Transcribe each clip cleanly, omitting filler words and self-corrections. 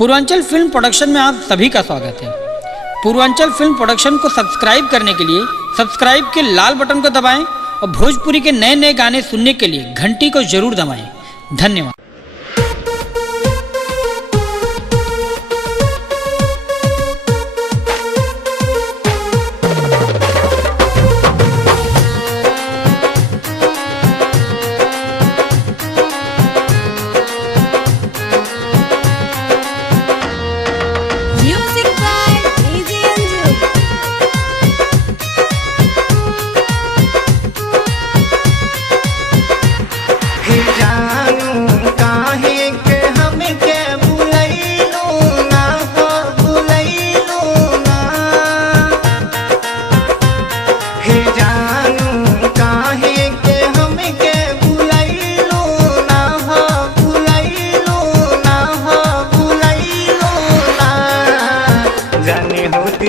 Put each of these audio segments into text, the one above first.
Purvanchal film production में आप सभी का स्वागत है। पूर्वांचल फिल्म प्रोडक्शन को सब्सक्राइब करने के लिए सब्सक्राइब के लाल बटन को दबाएं और भोजपुरी के नए नए गाने सुनने के लिए घंटी को जरूर दबाएं। धन्यवाद।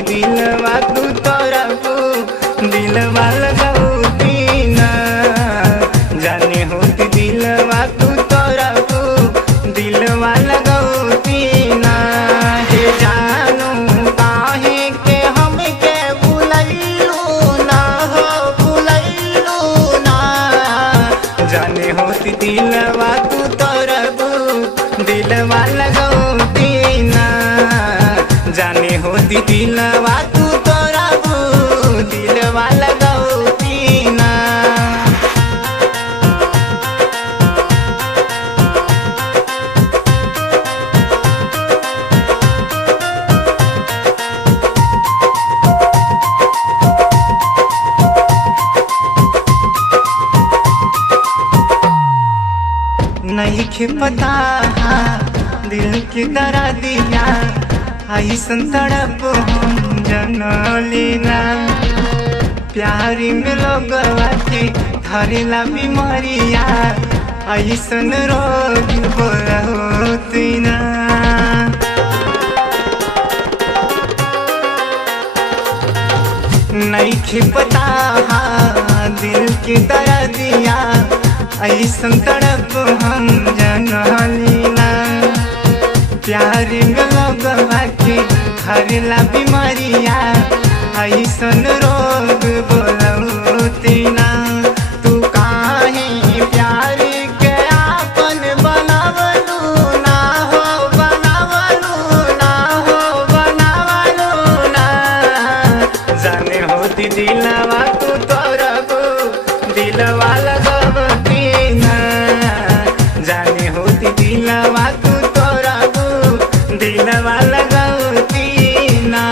दिलवा तू तोरा दिलवा लगौती ना जाने होती दिलवा तू तोरा दिलवा लगौती ना हे जानू काहे के हमके भुलैलू ना हो भुलैलू ना जाने होती दिलवा तू तोरा दिलवा लगौती ना जाने होती दिलवा तू तोरा दिलवा लगौती ना। नहीं के पता दिल के करा दिया ऐसन तड़प हम जनलीना प्यारी में लोगवा के धरेला बीमारिया ऐसन रोग होती ना। नहीं के पता दिल के दर्दिया ऐसन तड़प हम जनलीना प्यारी में लोगवा के हरेला बीमारिया ऐसन रोग बोलती ना। तू काहे प्यारी के आपन बनावलू ना हो बनावलू ना हो बनावलू ना जाने होती दिलवा तू तोरा दिलवा लगौती ना जाने होती दिलवा तू दिलवा लगौती ना।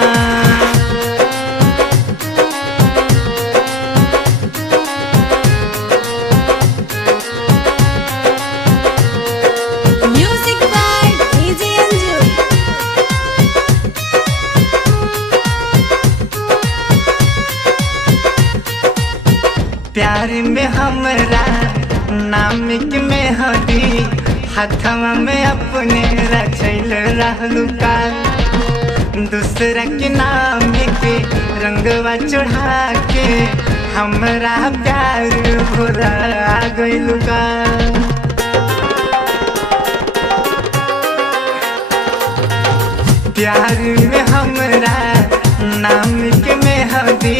Music by DJ Anju. प्यार में हमरा नाम के मेहदी हाथवा में अपने रचल रहलू का दूसरा के नाम के रंगवा चढ़ा के हमरा प्यार भुला गइलू का। प्यार में हमरा नाम के मेहदी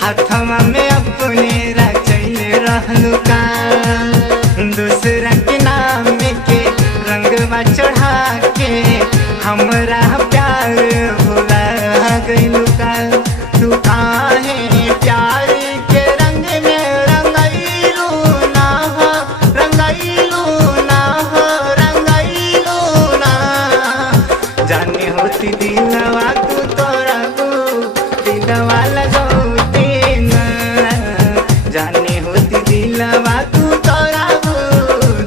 हाथवा में अपने रचल रहलू का दूसरा के नाम के रंगवा चढ़ा के हमरा प्यार भुला गइलू का। तू काहे प्यार के रंग में रंगैलू ना हो रंगैलू ना हो रंगैलू ना जाने होती दिलवा तू तोरा दिलवा लगौती ना जाने होती दिलवा तू तोरा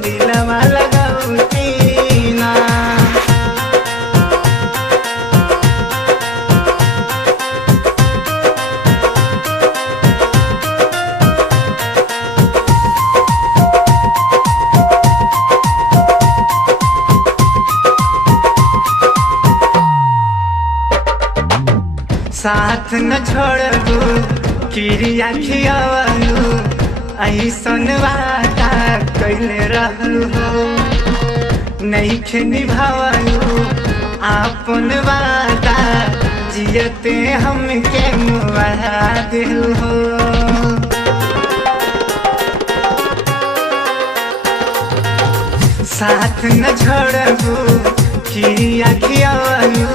दिलवा लगौती ना। साथ न छोड़बू किरिया खियावलू ऐसन वादा कैले रहलू हो नहीं निभावलू आपन वादा जियते हमके मुआ दिल हो। साथ न छोड़बू कि अखियालू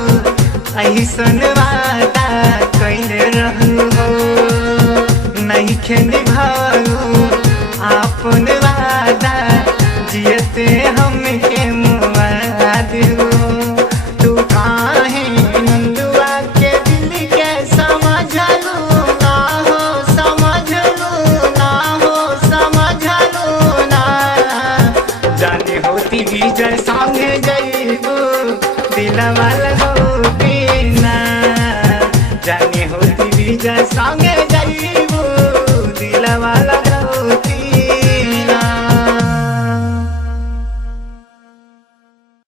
ऐसन